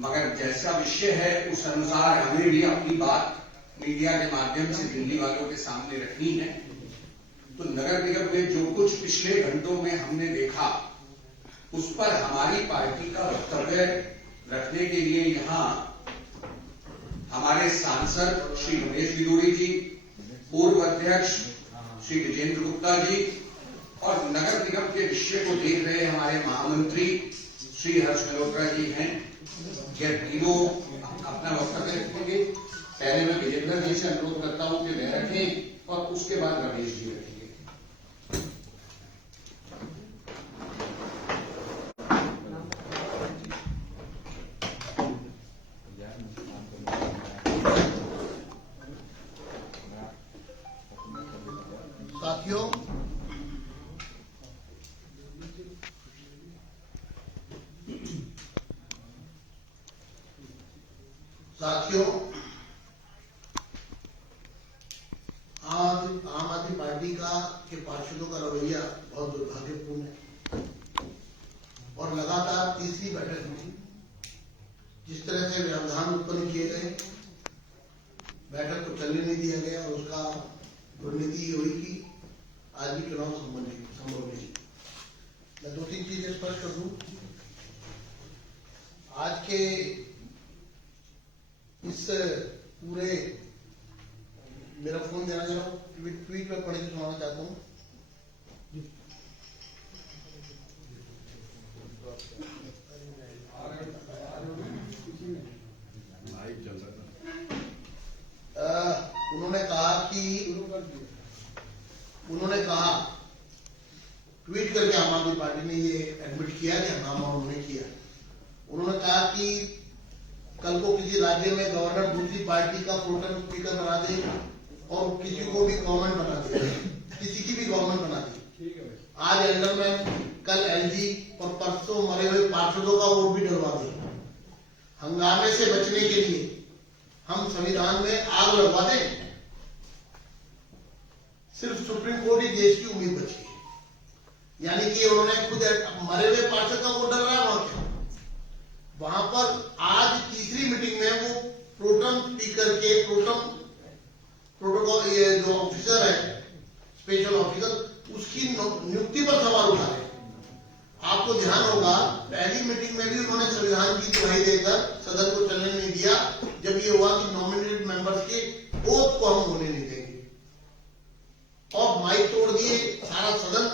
मगर जैसा विषय है उस अनुसार हमें भी अपनी बात मीडिया के माध्यम से दिल्ली वालों के सामने रखनी है। तो नगर निगम में जो कुछ पिछले घंटों में हमने देखा उस पर हमारी पार्टी का वक्तव्य रखने के लिए यहाँ हमारे सांसद श्री रमेश गिदोड़ी जी, पूर्व अध्यक्ष श्री विजेंद्र गुप्ता जी और नगर निगम के विषय को देख रहे हमारे महामंत्री श्री हर्ष मल्होत्रा जी हैं। यह तीनों अपना वक्तव्य रखेंगे। पहले मैं विजेंद्र जी से अनुरोध करता हूं कि वह रखें और उसके बाद रमेश जी रखेंगे। साथियों, आज आम आदमी पार्टी के पार्षदों का रवैया बहुत दुर्भाग्यपूर्ण है और लगातार तीसरी बैठक हुई। जिस तरह से व्यवधान उत्पन्न किए गए, बैठक को चलने नहीं दिया गया और उसका दुर्नीति ये हुई कि आज भी चुनाव संभव नहीं। मैं दो तीन चीजें स्पष्ट कर दूं। आज के इस पूरे, मेरा फोन देना चाह रहा हूँ, ट्वीट में पढ़ के सुनाना चाहता हूँ। उन्होंने कहा ट्वीट करके आम आदमी पार्टी ने ये एडमिट किया कि हंगामा उन्होंने किया। उन्होंने कहा कि कल को किसी राज्य में गवर्नर दूसरी पार्टी का प्रोटेम स्पीकर बना दे और किसी को भी गवर्नमेंट बना दे, किसी की भी गवर्नमेंट बना दे। आज एल्डरमैन, कल एलजी और परसों मरे हुए पार्षदों का वोट भी डलवा दे। हंगामे से बचने के लिए हम संविधान में आग लगवा दें। सिर्फ सुप्रीम कोर्ट ही देश की उम्मीद बची है। यानी कि उन्होंने खुद मरे हुए पार्षद का वोट डल रहा है वहां क्या? वहां पर आज तीसरी मीटिंग में वो प्रोटेम स्पीकर के प्रोटोकॉल, ये जो ऑफिसर है स्पेशल ऑफिसर, उसकी नियुक्ति पर सवाल उठा रहे। आपको ध्यान होगा पहली मीटिंग में भी उन्होंने संविधान की दुहाई देकर सदन को चलने नहीं दिया जब ये हुआ कि नॉमिनेटेड मेंबर्स के ओथ को हम होने नहीं देंगे, और माइक तोड़ दिए। सारा सदन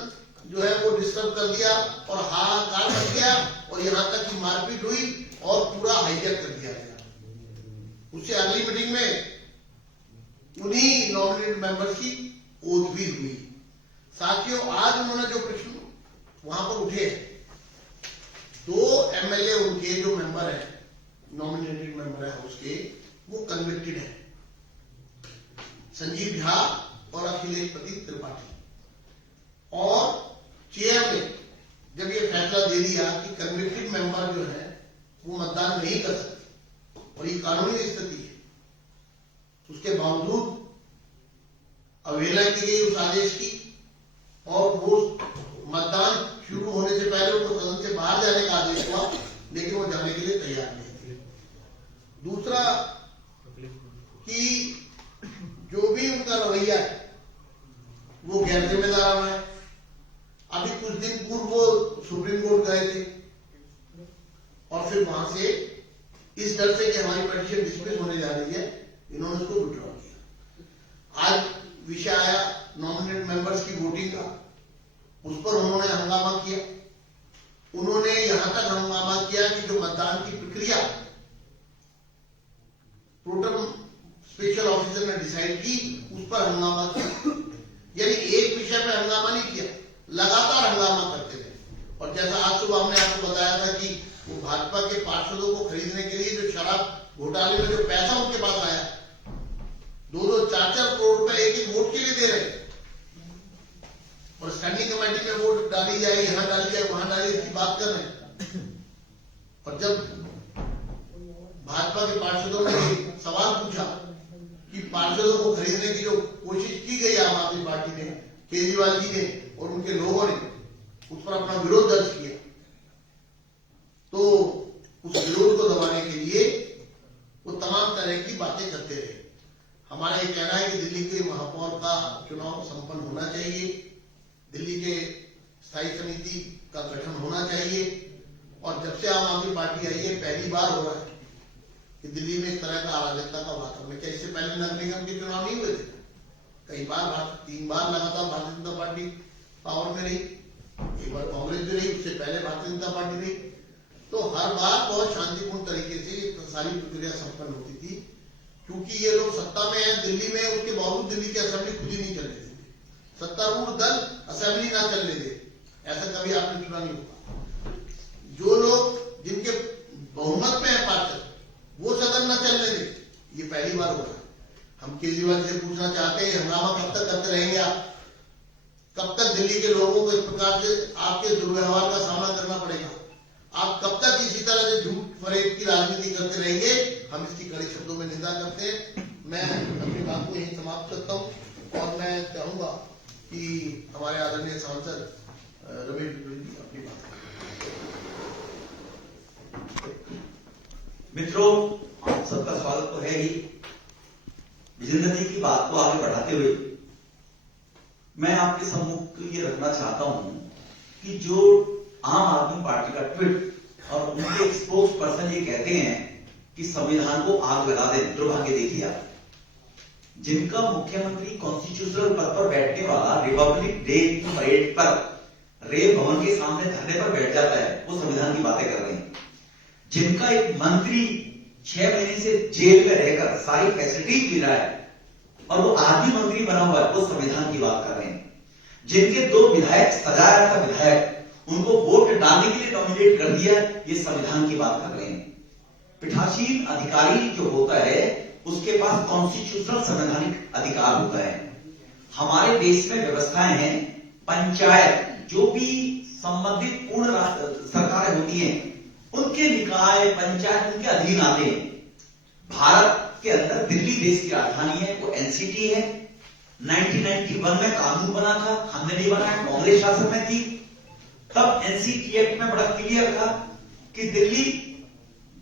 जो है वो डिस्टर्ब कर दिया और हाहाकार कर दिया और यहां तक की मारपीट हुई और पूरा हाईजैक कर दिया गया। उससे अगली मीटिंग में उन्हीं नॉमिनेटेड मेंबर्स की ओथ भी हुई। साथियों, आज उन्होंने जो प्रश्न वहां पर उठे, दो एमएलए उनके जो मेंबर है, नॉमिनेटेड मेंबर है हाउस के, वो कन्विक्टेड है, संजीव झा और अखिलेश प्रदीप त्रिपाठी। और चेयर ने जब ये फैसला दे दिया कि कन्विक्टेड मेंबर जो है वो मतदान नहीं कर सकते और ये कानूनी स्थिति है, उसके बावजूद अवहेलना की गई उस आदेश की और वो मतदान शुरू होने से पहले उनको सदन से बाहर जाने का आदेश हुआ, लेकिन वो जाने के लिए तैयार नहीं थे। दूसरा कि जो भी उनका रवैया है वो गैर जिम्मेदार है। अभी कुछ दिन पूर्व वो सुप्रीम कोर्ट गए थे और फिर वहां से इस डर से कि हमारी पिटीशन डिसमिस होने जा रही है, इन्होंने उसको विड्रॉ किया। आज विषय आया नॉमिनेटेड मेंबर्स की वोटिंग का, उस पर उन्होंने हंगामा किया। उन्होंने यहां तक हंगामा किया कि जो मतदान की प्रक्रिया प्रोटेम स्पेशल ऑफिसर ने डिसाइड की, उस पर हंगामा किया। यानी एक विषय पे हंगामा नहीं किया, लगातार हंगामा करते रहे। और जैसा आज सुबह हमने आपको बताया था कि वो भाजपा के पार्षदों को खरीदने के लिए जो शराब घोटाले में जो पैसा उनके पास आया, 2-2, 4-4 करोड़ रुपए एक वोट के लिए दे रहे, और स्टैंडिंग कमेटी में वोट डाली जाए, यहां डाली जाए, वहां डाली, इसकी बात कर रहे हैं। और जब भाजपा के पार्षदों ने सवाल पूछा कि पार्षदों को खरीदने की जो कोशिश की गई आम आदमी पार्टी ने, केजरीवाल जी ने और उनके लोगों ने उस पर अपना विरोध दर्ज किया, तो उस विरोध को दबाने के लिए बातें करते रहे। हमारा ये कहना है कि दिल्ली के महापौर का चुनाव संपन्न होना चाहिए, दिल्ली के स्थायी समिति का गठन होना चाहिए। और जब से आम आदमी पार्टी आई है, पहली बार हो रहा है कि दिल्ली में इस तरह का अराजकता का वातावरण। क्या इससे पहले नगर निगम के चुनाव नहीं हुए थे? कई बार 3 बार लगातार भारतीय जनता पार्टी पावर में रही, एक बार कांग्रेस भी रही, उससे पहले भारतीय जनता पार्टी रही। तो हर बार बहुत शांतिपूर्ण तरीके से ये सारी प्रक्रिया संपन्न होती थी, क्योंकि ये लोग सत्ता में है दिल्ली में, उसके बावजूद दिल्ली की असेंबली खुद ही नहीं चलने देते। सत्तारूढ़ दल असेंबली ना चलने दे, ऐसा कभी आपने सुना नहीं होगा। जो लोग जिनके बहुमत में है पार्षद, वो सदन न चलने दे, ये पहली बार हो रहा है। हम केजरीवाल से पूछना चाहते हैं, हंगामा कब तक करते रहेंगे आप? कब तक दिल्ली के लोगों को इस प्रकार से आपके दुर्व्यवहार का सामना करना पड़ेगा? आप कब तक इसी तरह से झूठ फरेब की राजनीति करते रहेंगे? हम इसकी कड़े शब्दों में निंदा करते हैं। मैं अपनी बात को यहीं समाप्त करता हूं और मैं चाहूंगा कि हमारे आदरणीय सांसद रमेश जी अपनी बात। मित्रों, आप सबका स्वागत तो है ही। विजेंद्र जी की बात को आगे बढ़ाते हुए मैं आपके सम्मुख ये रखना चाहता हूं कि जो आम आदमी पार्टी का ट्वीट और उनके स्पोक्स पर्सन ये कहते हैं कि संविधान को आग लगा दें, दुर्भाग्य देखिए आप, जिनका मुख्यमंत्री कॉन्स्टिट्यूशनल पद पर बैठने वाला रिपब्लिक डे की परेड पर रेल भवन के सामने धरने पर बैठ जाता है, वो संविधान की बातें कर रहे हैं। जिनका एक मंत्री 6 महीने से जेल में रहकर सारी फैसिलिटीज मिल रहा है और वो आदमी मंत्री बना हुआ है, वो संविधान की बात कर रहे हैं। जिनके 2 विधायक सजाया था विधायक, उनको वोट डालने के लिए नॉमिनेट कर दिया, ये संविधान की बात कर रहे हैं। पीठासीन अधिकारी जो होता है उसके पास कॉन्स्टिट्यूशनल संवैधानिक अधिकार होता है। हमारे देश में व्यवस्थाएं हैं, पंचायत जो भी संबंधित पूर्ण सरकारें होती हैं उनके निकाय पंचायत उनके अधीन आते हैं। भारत के अंदर दिल्ली देश की राजधानी है, वो एनसीटी है। 1991 में कानून बना था, हमने नहीं बनाया, कांग्रेस शासन में थी। तब एनसीटी एक्ट में बड़ा क्लियर था कि दिल्ली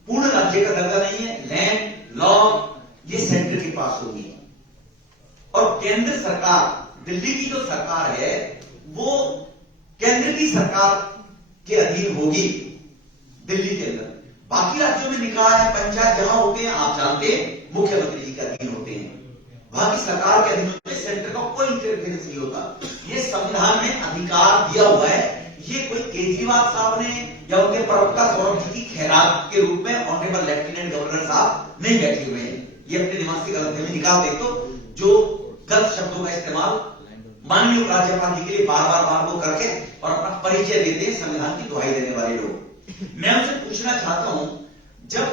पूर्ण राज्य का दर्जा नहीं है, लैंड लॉ ये सेंटर के पास होगी। और केंद्र सरकार, दिल्ली की जो सरकार है वो केंद्र की सरकार के अधीन होगी दिल्ली के अंदर। बाकी राज्यों में निकाय पंचायत जहां होते हैं आप जानते हैं मुख्यमंत्री जी के अधीन होते हैं, वहां की सरकार के अधीन होते हैं, सेंटर का कोई इंटरफेरेंस नहीं होता। ये संविधान में अधिकार दिया हुआ है। ये कोई केजरीवाल साहब ने या उनके प्रवक्ता सौरभ जी की खैरात के रूप में ऑनरेबल लेफ्टिनेंट गवर्नर साहब नहीं बैठे हुए हैं। ये अपने दिमाग से गलतफहमी निकाल दे, तो जो गलत शब्दों का इस्तेमाल माननीय उपराज्यपाल जी के लिए बार बार वो करके और अपना परिचय देते हैं संविधान की दुहाई देने वाले लोग। मैं उनसे पूछना चाहता हूं, जब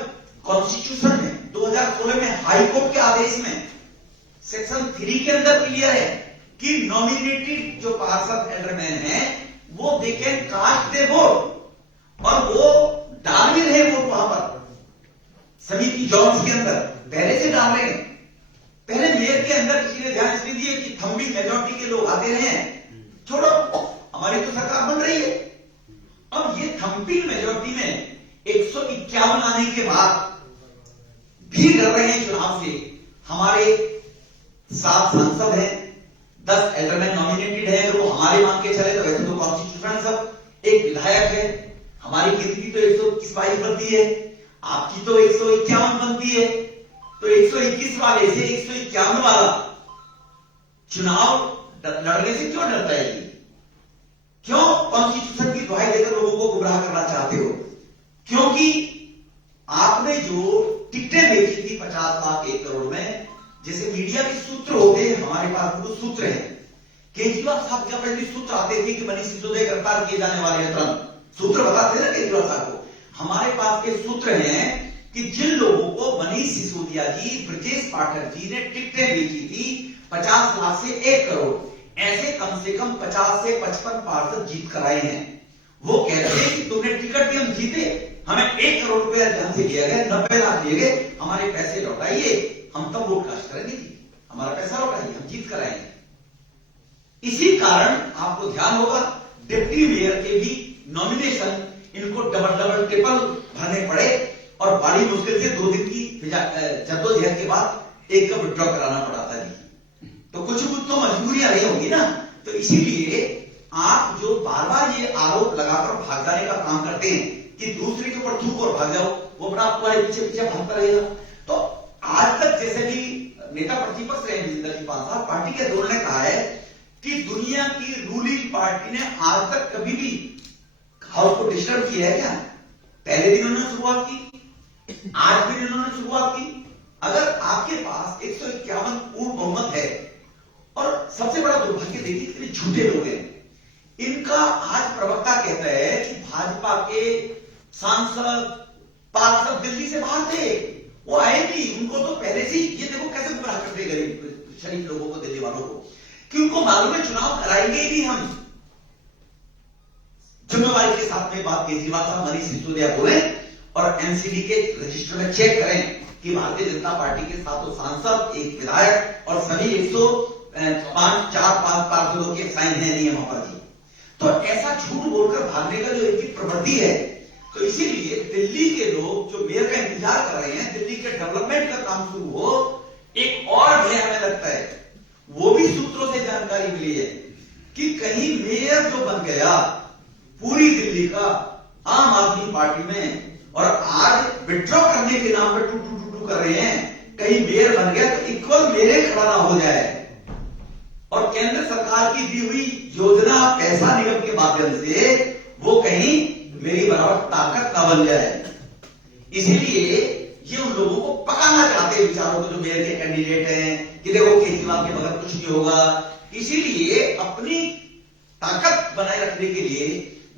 कॉन्स्टिट्यूशन में 2016 में हाई कोर्ट के आदेश में सेक्शन 3 के अंदर क्लियर है कि नॉमिनेटेड जो पार्षद एल्डरमैन है वो they can cast their vote, और वो डाल भी रहे वोट वहां पर समिति जॉब्स के अंदर पहले से डाल रहे हैं। पहले मेयर के अंदर किसी ने ध्यान इसलिए दिए कि थम्बी मेजोरिटी के लोग आते रहे, छोड़ो हमारी तो सरकार बन रही है। अब ये थम्बी मेजोरिटी में 151 आने के बाद भी डर रहे हैं चुनाव से। हमारे 7 सांसद हैं, 10 एल्डरमैन नॉमिनेटेड है। अगर वो हमारे मान के चले तो वैसे तो कॉन्स्टिट्यूशन सब, एक विधायक है, हमारी गिनती तो 121 बनती है, आपकी तो 151 बनती है, तो 121 वाले से 151 वाला चुनाव लड़ने से क्यों डरता है? क्यों कॉन्स्टिट्यूशन की दुहाई देकर लोगों को गुमराह करना चाहते हो? क्योंकि आपने जो टिकटें बेची थी 50 लाख 1 करोड़ में, जैसे मीडिया के सूत्र होते हैं, हमारे पास वो सूत्र हैं। केजरीवाल साहब के पहले सूत्र आते थे कि मनीष सिसोदिया गिरफ्तार किए जाने वाले हैं, तुरंत सूत्र बताते थे ना केजरीवाल साहब को। हमारे पास के सूत्र हैं कि जिन लोगों को मनीष सिसोदिया जी, ब्रजेश पाठक जी ने टिकटें बेची थी 50 लाख से 1 करोड़, ऐसे कम से कम 50 से 55 पार्षद जीत कर आए हैं। वो कहते हैं कि तुमने टिकट भी हम जीते, हमें 1 करोड़ रुपया ढंग से दिया गया, 90 लाख दिए गए, हमारे पैसे लौटाइए, हम तब वोट कास्ट करेंगे जी, हमारा पैसा लौटाइए, हम जीत कर आएंगे। इसी कारण आपको ध्यान होगा डिप्टी मेयर के भी नॉमिनेशन इनको डबल ट्रिपल भरने पड़े और बड़ी मुश्किल से 2 दिन की जद्दोजहद के बाद एक का विड्रॉ कराना पड़ा था जी। तो कुछ तो मजबूरियां रही होंगी ना। तो इसीलिए आप जो बार बार ये आरोप लगाकर भाग जाने का काम करते हैं कि दूसरे के ऊपर थूक और भाग जाओ, वो अपना तुम्हारे पीछे पीछे भागता रहेगा। तो आज तक जैसे भी नेता प्रतिपक्ष रहे जिंदर जी 5 साल, पार्टी के दोनों ने कहा है कि दुनिया की रूलिंग पार्टी ने आज तक कभी भी हाउस को डिस्टर्ब किया है क्या? पहले दिन उन्होंने शुरुआत की, आज भी इन्होंने शुरुआत की। अगर आपके पास 151 पूर्ण बहुमत है और सबसे बड़ा दुर्भाग्य देखिए कितने झूठे लोग हैं। इनका आज प्रवक्ता कहता है कि भाजपा के सांसद पार्षद दिल्ली से बाहर थे, वो आए भी, उनको तो पहले से ये देखो कैसे गुमराह करते गरीब शरीफ लोगों को, दिल्ली वालों को, कि उनको मालूम है चुनाव कराएंगे ही नहीं हम। जिम्मेवारी के साथ में बात केजरीवाल साहब मनीष सिसोदिया बोले और एनसीडी के रजिस्टर में चेक करें कि भारतीय जनता पार्टी के 7 सांसद, 1 विधायक और सभी 105 पार्षदों के साइन है नियमों पर जी। तो ऐसा झूठ बोलकर भागने का जो इनकी प्रवृत्ति है, तो इसीलिए दिल्ली के लोग जो मेयर का इंतजार कर रहे हैं, दिल्ली के डेवलपमेंट का काम शुरू हो, एक और भय हमें लगता है, वो भी सूत्रों से जानकारी मिली है कि कहीं मेयर जो बन गया पूरी दिल्ली का आम आदमी पार्टी में, और आज विड्रॉ करने के नाम पर टू कर रहे हैं, कहीं मेयर बन गया तो इक्वल मेरे खड़ा ना हो जाए और केंद्र सरकार की दी हुई योजना पैसा निगम के माध्यम से वो कहीं मेरी बराबर ताकत ना बन जाए। इसीलिए ये उन लोगों को पकाना चाहते हैं विचारों को जो मेयर के कैंडिडेट हैं कि देखो केजरीवाल के बगैर कुछ नहीं होगा। इसीलिए अपनी ताकत बनाए रखने के लिए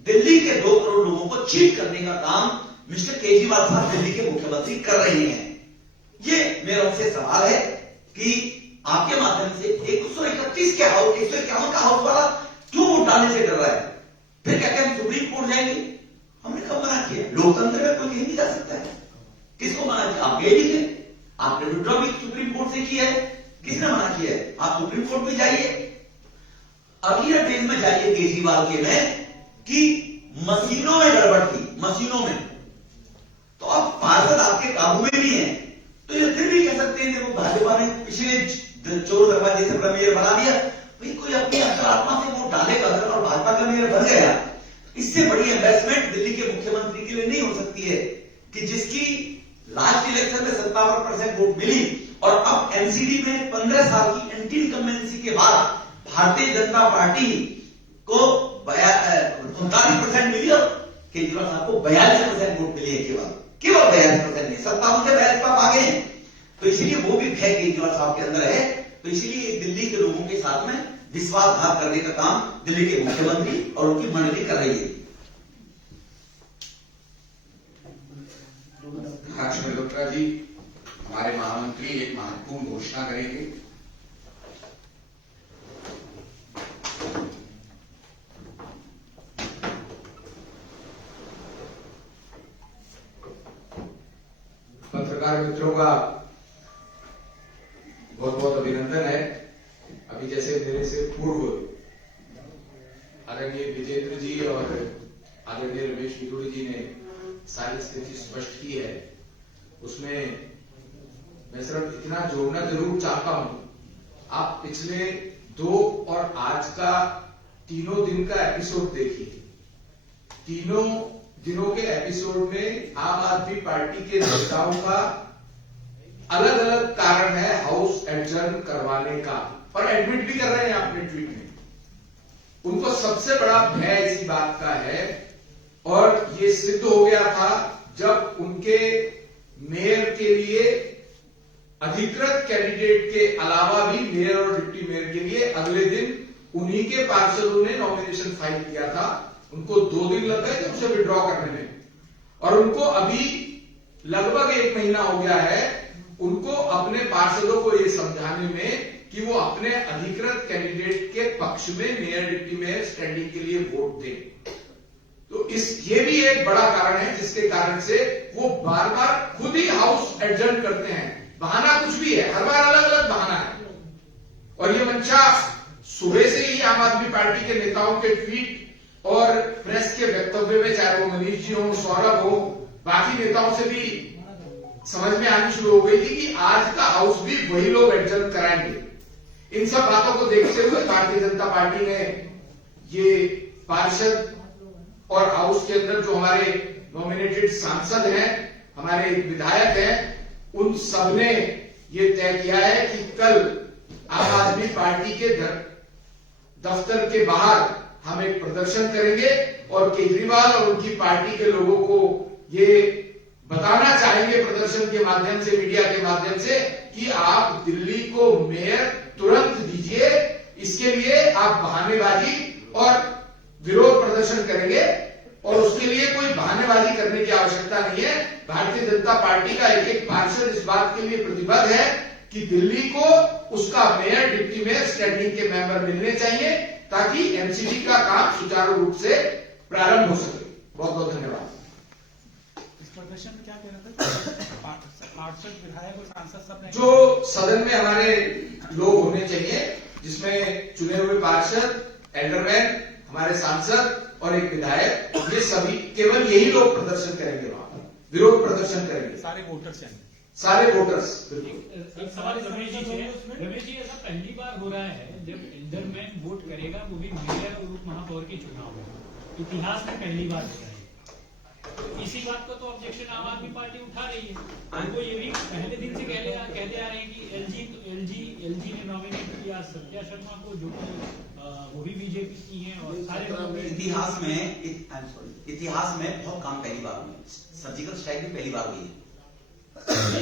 दिल्ली के 2 करोड़ लोगों को चीट करने का काम मिस्टर केजरीवाल साहब दिल्ली के मुख्यमंत्री कर रहे हैं। ये मेरा उनसे सवाल है कि आपके माध्यम से 131 के हाउस, 151 का हाउस वाला क्यों वोट डालने से डर रहा है? फिर कहते हैं हम सुप्रीम कोर्ट जाएंगे। हमने कब मना किया? लोकतंत्र में कोई कहीं नहीं जा सकता है। किसको मना किया? आप गए भी थे, आपने विड्रॉ भी सुप्रीम कोर्ट से किया है, किसने मना किया है? आप सुप्रीम कोर्ट में जाइए, अगली डेज में जाइए केजरीवाल के में कि मशीनों में गड़बड़ थी, मशीनों में, तो अब पार्षद आपके काबू में नहीं है, तो ये फिर भी कह सकते हैं देखो भाजपा ने पिछले चोर दरवाजे से मेयर बना दिया। भाई कोई अपनी अंतरात्मा से वोट डालेगा और भाजपा का मेयर बन गया, इससे बड़ी इन्वेस्टमेंट दिल्ली के मुख्यमंत्री के लिए नहीं हो सकती है कि जिसकी लास्ट इलेक्शन में 57% वोट मिली और अब एनसीडी में 15 साल की एंटी इनकम्बेंसी के बाद भारतीय जनता पार्टी को 39% मिली और केजरीवाल साहब को 42% वोट मिली है। केवल 42% नहीं, 57 से 42 पर आ गए हैं। तो इसीलिए वो भी भय केजरीवाल साहब के अंदर है। तो इसीलिए दिल्ली के लोगों के साथ में विश्वासघात करने का काम दिल्ली के मुख्यमंत्री और उनकी मंडली कर रही है। हर्ष मल्होत्रा जी, हमारे महामंत्री एक महत्वपूर्ण घोषणा करेंगे। पत्रकार मित्रों का बहुत बहुत अभिनंदन है। अभी जैसे मेरे से पूर्व आदरणीय विजेंद्र जी और आदरणीय रमेश मिथुड़ी जी ने सारी स्थिति स्पष्ट की है, उसमें मैं सिर्फ इतना जोड़ना जरूर चाहता हूं। आप पिछले 2 और आज का तीनों दिन का एपिसोड देखिए। तीनों दिनों के एपिसोड में आम आदमी पार्टी के नेताओं का अलग अलग कारण है हाउस एडजर्न करवाने का, और एडमिट भी कर रहे हैं अपने ट्वीट में। उनको सबसे बड़ा भय इसी बात का है, और ये सिद्ध हो गया था जब उनके मेयर के लिए अधिकृत कैंडिडेट के अलावा भी मेयर और डिप्टी मेयर के लिए अगले दिन उन्हीं के पार्षदों ने नॉमिनेशन फाइल किया था। उनको 2 दिन लग गए थे उसे विड्रॉ करने में, और उनको अभी लगभग 1 महीना हो गया है उनको अपने पार्षदों को यह समझाने में कि वो अपने अधिकृत कैंडिडेट के पक्ष में मेयर डिप्टी मेयर स्टैंडिंग के लिए वोट दें। तो ये भी एक बड़ा कारण है जिसके कारण से वो बार बार खुद ही हाउस एडजर्न करते हैं। बहाना कुछ भी है, हर बार अलग अलग बहाना है, और ये मंशा सुबह से ही आम आदमी पार्टी के नेताओं के ट्वीट और प्रेस के वक्तव्य में, चाहे वो मनीष जी हो, सौरभ हो, बाकी नेताओं से भी समझ में आनी शुरू हो गई थी कि आज का हाउस भी वही लोग एडजस्ट कराएंगे। इन सब बातों को देखते हुए भारतीय जनता पार्टी ने ये पार्षद और हाउस के अंदर जो हमारे नॉमिनेटेड सांसद हैं, हमारे विधायक हैं, उन सब ने ये तय किया है कि कल आम आदमी पार्टी के दफ्तर के बाहर हम एक प्रदर्शन करेंगे और केजरीवाल और उनकी पार्टी के लोगों को ये बताना चाहेंगे प्रदर्शन के माध्यम से, मीडिया के माध्यम से, कि आप दिल्ली को मेयर तुरंत दीजिए। इसके लिए आप बहानेबाजी और विरोध प्रदर्शन करेंगे और उसके लिए कोई बहानेबाजी करने की आवश्यकता नहीं है। भारतीय जनता पार्टी का एक एक पार्षद इस बात के लिए प्रतिबद्ध है कि दिल्ली को उसका मेयर, डिप्टी मेयर, स्टैंडिंग के मेंबर मिलने चाहिए ताकि एमसीडी का काम सुचारू रूप से प्रारंभ हो सके। बहुत बहुत धन्यवाद। इस प्रदर्शन में क्या कहना था? पार्षद, विधायक और सांसद सब ने जो सदन में हमारे लोग होने चाहिए, जिसमें चुने हुए पार्षद, एल्डरमैन, हमारे सांसद और एक विधायक, ये सभी केवल यही लोग प्रदर्शन करेंगे, वहां पर विरोध प्रदर्शन करेंगे सारे वोटर्स हैं। सारे वोटर्स। एक सवाल रमेश जी से। रमेश जी, ऐसा पहली बार हो रहा है जब एल्डरमैन वोट करेगा, वो भी मेयर और उप महापौर के चुनाव में, इतिहास में पहली बार हो रहा है। इसी बात को तो ऑब्जेक्शन आम आदमी पार्टी उठा रही है। उनको ये भी पहले दिन से कहते आ रहे हैं कि एलजी ने नॉमिनेट किया सत्या शर्मा को, जो वो भी बीजेपी की है, और सारे लोग इतिहास में बहुत काम पहली बार हुई। सर्जिकल स्ट्राइक भी पहली बार हुई है।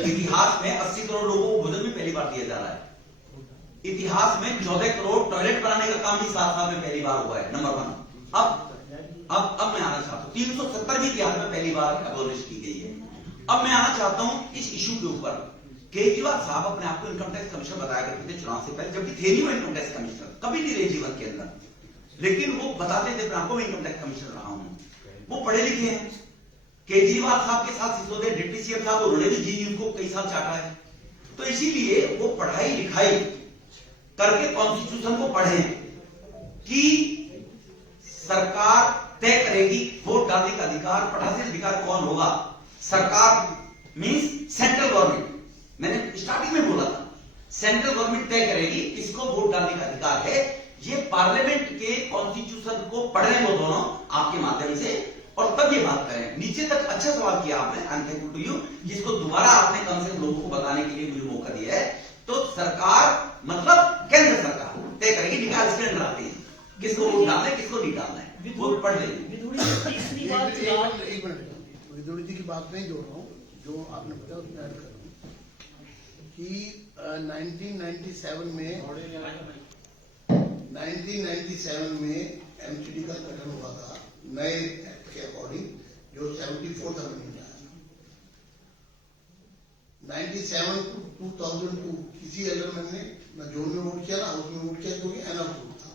इतिहास में 80 करोड़ लोगों को भोजन भी पहली बार दिया जा रहा है। इतिहास में 14 करोड़ टॉयलेट बनाने का काम भी 7 साल में पहली बार हुआ है, नंबर 1। अब मैं आना चाहता हूं 370 भी इतिहास में पहली बार एबॉलिश की गई है। अब मैं आना चाहता हूं इस इशू के ऊपर। केजरीवाल साहब अपने आप को इनकम टैक्स कमिश्नर बताया करते थे चुनाव से पहले, जबकि थे नहीं वो इनकम टैक्स कमिश्नर, कभी नहीं रहे जीवन के अंदर, लेकिन वो बताते थे आपको मैं इनकम टैक्स कमिश्नर रहा हूं। वो पढ़े लिखे हैं। केजरीवाल साहब के साथ सिसोदिया डिप्टी सीएम साहब, उन्होंने भी जी न्यूज को कई साल चाटा है। तो इसीलिए वो पढ़ाई लिखाई करके कॉन्स्टिट्यूशन को पढ़े कि सरकार तय करेगी वोट डालने का अधिकार, पढ़ाने का अधिकार कौन होगा। सरकार मींस सेंट्रल गवर्नमेंट, मैंने स्टार्टिंग में बोला था, सेंट्रल गवर्नमेंट तय करेगी किसको वोट डालने का अधिकार है। ये पार्लियामेंट के कॉन्स्टिट्यूशन को पढ़ने को दोनों आपके माध्यम से, और तब ये बात करें। नीचे तक अच्छा सवाल किया आपने, I am thankful to you, जिसको दोबारा आपने कम से कम लोगों को बताने के लिए मुझे मौका दिया है। तो सरकार मतलब केंद्र सरकार तय करेगी, निकाल इसके अंदर आती है किसको वोट डालना है, किसको नहीं डालना है, वो पढ़ लेंगे। एक मिनट, विदुरी जी की बात नहीं जोड़ रहा हूँ, जो आपने बताया उसमें ऐड कर रहा हूँ कि 1997 में एमसीडी का गठन हुआ था नए एक्ट के अकॉर्डिंग, जो 74th अमेंडमेंट आया था। 97 to 2002 किसी एल्डरमैन ने न जोन में वोट किया ना हाउस में वोट किया, क्योंकि एनअप्रूव था।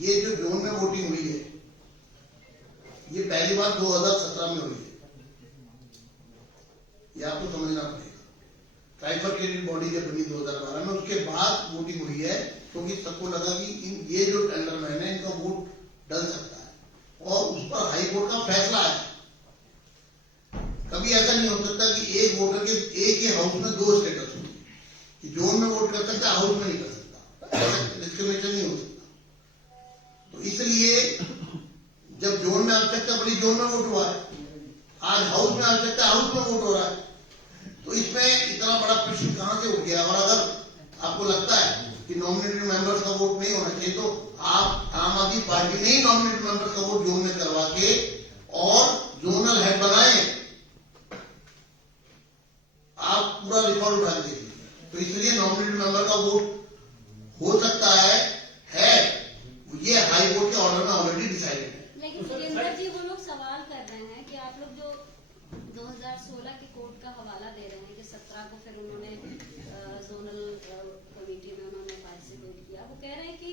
ये जो जोन में वोटिंग हुई है, ये पहली बार 2017 में हुई है। ये आपको समझना पड़ेगा। ट्राइफर्केटेड बॉडी जब बनी 2012 में, उसके बाद वोटिंग हुई है, क्योंकि सबको लगा कि ये जो टेंडरमैन है इनका वोट डल सकता है, और उस पर हाई कोर्ट का फैसला है। कभी ऐसा नहीं हो सकता कि एक वोटर के एक ही हाउस में 2 स्टेटस हो, कि जोन में वोट कर सकता है, हाउस में नहीं कर सकता, डिस्क्रिमिनेशन नहीं हो सकता। तो इसलिए जब जोन में आवश्यकता पड़ी, जोन में वोट हुआ है, आज हाउस में आवश्यकता, हाउस में वोट हो रहा है। तो इसमें इतना बड़ा प्रश्न कहां से उठ गया। और अगर आपको लगता है कि नॉमिनेटेड मेंबर्स का वोट नहीं होना चाहिए, तो आप आम आदमी पार्टी ने ही नॉमिनेटेड मेंबर्स का वोट जोन में करवा के और जोनल हेड बनाए। आप पूरा रिकॉर्ड उठा के देखिए। तो इसलिए नॉमिनेटेड मेंबर का वोट हो सकता है ये हाई कोर्ट के ऑर्डर में ऑलरेडी डिसाइडेड है। लेकिन सुरेंद्र जी, वो लोग सवाल कर रहे हैं कि आप लोग जो 2016 के कोर्ट का हवाला दे रहे हैं कि 17 को फिर उन्होंने जोनल कमेटी में उन्होंने पार्टिसिपेट किया, वो कह रहे हैं कि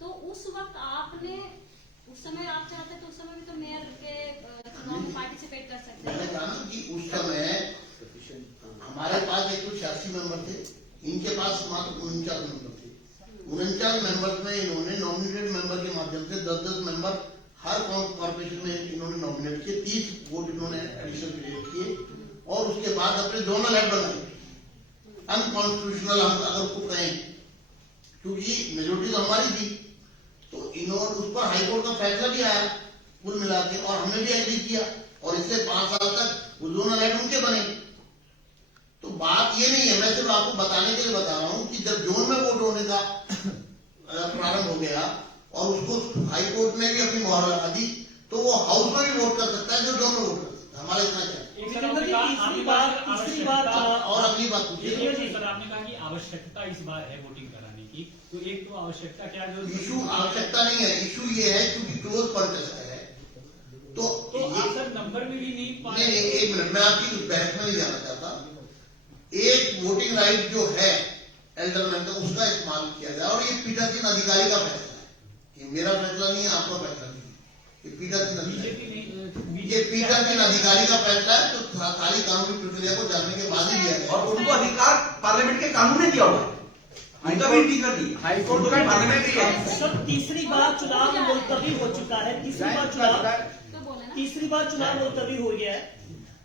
तो उस वक्त आपने, उस समय आप चाहते तो उस समय भी तो मेयर के चुनाव में पार्टिसिपेट कर सकते हैं। मैंने कहा ना कि उस समय हमारे पास 186 मेंबर थे, इनके पास मात्र 49 मेंबर थे। 49 मेंबर्स में इन्होंने नॉमिनेटेड मेंबर के माध्यम से 10-10 मेंबर हर कॉर्पोरेशन में इन्होंने नॉमिनेट किए, 30 वोट इन्होंने एडिशन क्रिएट किए और उसके बाद अपने जोनल हेड बनाए। अनकॉन्स्टिट्यूशनल हम अगर उसको कहें, क्योंकि मेजोरिटी तो हमारी थी, तो इन्होंने उस पर हाईकोर्ट का फैसला भी आया कुल मिला के, और हमने भी एग्री किया, और इससे 5 साल तक वो जोनल हेड उनके बनेंगे। तो बात ये नहीं है, मैं सिर्फ आपको बताने के लिए बता रहा हूं कि जब जोन में वोट होने का प्रारंभ हो गया और उसको हाई कोर्ट ने भी अपनी मोहर लगा दी, तो वो हाउस में भी वोट कर सकता है जो जोन में वोट कर सकता है। हमारा इतना क्या है। एक सर आपने कहा और अगली बात पूछिए सर, आपने कहा कि आवश्यकता इस बार है वोटिंग कराने की, तो एक तो आवश्यकता क्या जो इशू आवश्यकता नहीं है, इशू ये है क्योंकि क्लोज कॉन्टेस्ट है, तो आप सर नंबर में भी नहीं पाए। नहीं, एक मिनट, मैं आपकी बहस में नहीं जाना चाहता। एक वोटिंग राइट जो है एल्डरमैन का, उसका इस्तेमाल किया जाए, और ये पीठासीन अधिकारी का फैसला है, ये मेरा फैसला नहीं है, आपका फैसला नहीं है, ये पीठासीन अधिकारी का फैसला है, तो सारी कानूनी प्रक्रिया को जानने के बाद ही लिया गया। और उनको अधिकार पार्लियामेंट के कानून ने दिया हुआ है, उनका भी इंटीग्रिटी दी, हाईकोर्ट का पार्लियामेंट्री है। सर तीसरी बार चुनाव मुलतवी हो चुका है, तीसरी बार चुनाव मुलतवी हो गया है।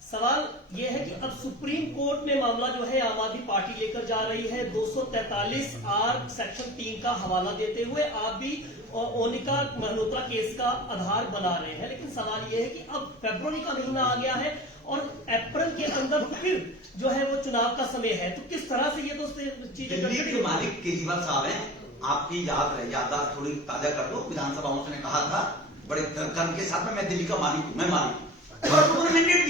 सवाल यह है कि अब सुप्रीम कोर्ट में मामला जो है आम आदमी पार्टी लेकर जा रही है, 243(r) सेक्शन 3 का हवाला देते हुए आप भी ओनिका मल्होत्रा केस का आधार बना रहे हैं। लेकिन सवाल यह है कि अब फरवरी का महीना आ गया है और अप्रैल के अंदर फिर जो है वो चुनाव का समय है, तो किस तरह से ये तो चीजें दिल्ली के मालिक केजरीवाल साहब हैं, आपकी याददाश्त थोड़ी ताजा कर लो। विधानसभा में उसने कहा था बड़े कर्म के साथ में, मैं दिल्ली का मालिक हूं, मैं मालिक हूं, और उन्होंने मैंडेट दिया।